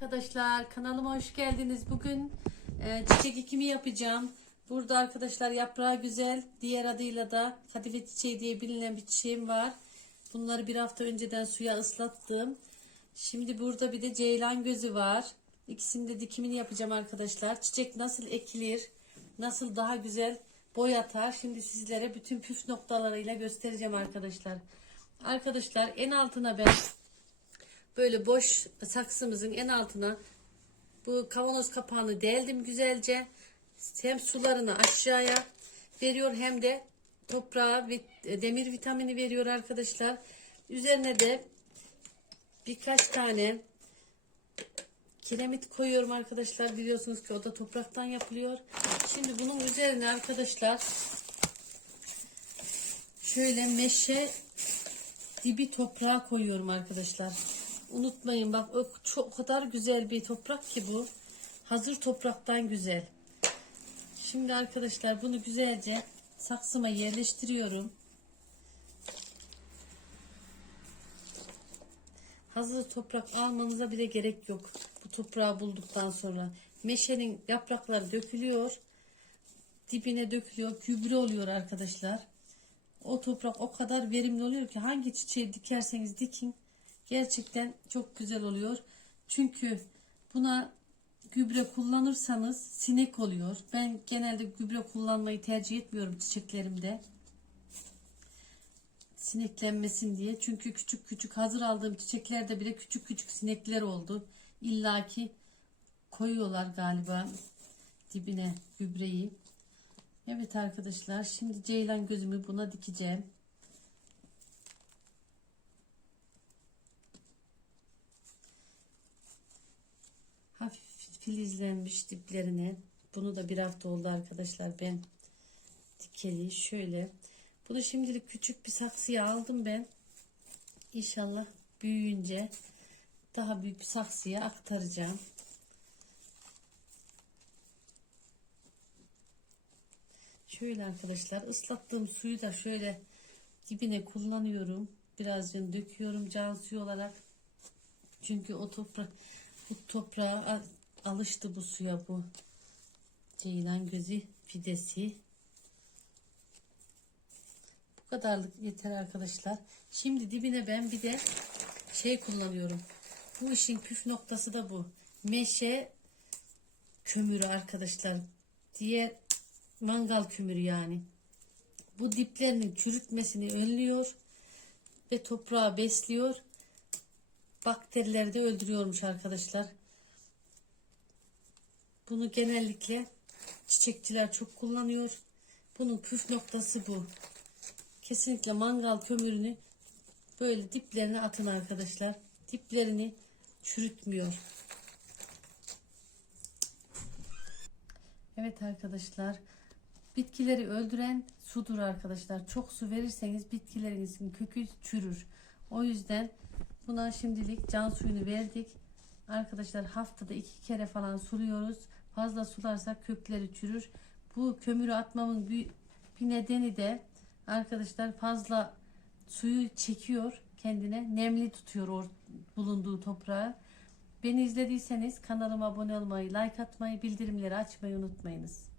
Arkadaşlar kanalıma hoş geldiniz. Bugün e, çiçek ekimi yapacağım. Burada arkadaşlar yaprağı güzel. Diğer adıyla da kadife çiçeği diye bilinen bir çiçeğim var. Bunları bir hafta önceden suya ıslattım. Şimdi burada bir de ceylan gözü var. İkisinin de dikimini yapacağım arkadaşlar. Çiçek nasıl ekilir, nasıl daha güzel boy atar. Şimdi sizlere bütün püf noktalarıyla göstereceğim arkadaşlar. Arkadaşlar en altına ben böyle boş saksımızın en altına bu kavanoz kapağını deldim güzelce. Hem sularını aşağıya veriyor hem de toprağa demir vitamini veriyor arkadaşlar. Üzerine de birkaç tane kiremit koyuyorum arkadaşlar. Biliyorsunuz ki o da topraktan yapılıyor. Şimdi bunun üzerine arkadaşlar şöyle meşe dibi toprağa koyuyorum arkadaşlar. Unutmayın bak o çok o kadar güzel bir toprak ki bu. Hazır topraktan güzel. Şimdi arkadaşlar bunu güzelce saksıma yerleştiriyorum. Hazır toprak almanıza bile gerek yok. Bu toprağı bulduktan sonra meşenin yaprakları dökülüyor. Dibine dökülüyor. Gübre oluyor arkadaşlar. O toprak o kadar verimli oluyor ki hangi çiçeği dikerseniz dikin gerçekten çok güzel oluyor. Çünkü buna gübre kullanırsanız sinek oluyor. Ben genelde gübre kullanmayı tercih etmiyorum çiçeklerimde. Sineklenmesin diye. Çünkü küçük küçük hazır aldığım çiçeklerde bile küçük küçük sinekler oldu. İlla ki koyuyorlar galiba dibine gübreyi. Evet arkadaşlar şimdi ceylan gözümü buna dikeceğim. Filizlenmiş diplerine. Bunu da bir hafta oldu arkadaşlar ben dikeli şöyle. Bunu şimdilik küçük bir saksıya aldım ben. İnşallah büyüyünce daha büyük bir saksıya aktaracağım. Şöyle arkadaşlar ıslattığım suyu da şöyle dibine kullanıyorum. Birazcık döküyorum can suyu olarak. Çünkü o toprak bu toprağa a- alıştı bu suya bu ceylan gözü fidesi. Bu kadarlık yeter arkadaşlar. Şimdi dibine ben bir de şey kullanıyorum. Bu işin püf noktası da bu. Meşe kömürü arkadaşlar. Diğer mangal kömürü yani. Bu diplerinin çürütmesini önlüyor ve toprağı besliyor. Bakterileri de öldürüyormuş arkadaşlar. Bunu genellikle çiçekçiler çok kullanıyor. Bunun püf noktası bu. Kesinlikle mangal kömürünü böyle diplerine atın arkadaşlar. Diplerini çürütmüyor. Evet arkadaşlar. Bitkileri öldüren sudur arkadaşlar. Çok su verirseniz bitkilerinizin kökü çürür. O yüzden buna şimdilik can suyunu verdik. Arkadaşlar haftada iki kere falan suluyoruz. Fazla sularsak kökleri çürür. Bu kömürü atmamın bir, bir nedeni de arkadaşlar fazla suyu çekiyor kendine. Nemli tutuyor o bulunduğu toprağı. Beni izlediyseniz kanalıma abone olmayı, like atmayı, bildirimleri açmayı unutmayınız.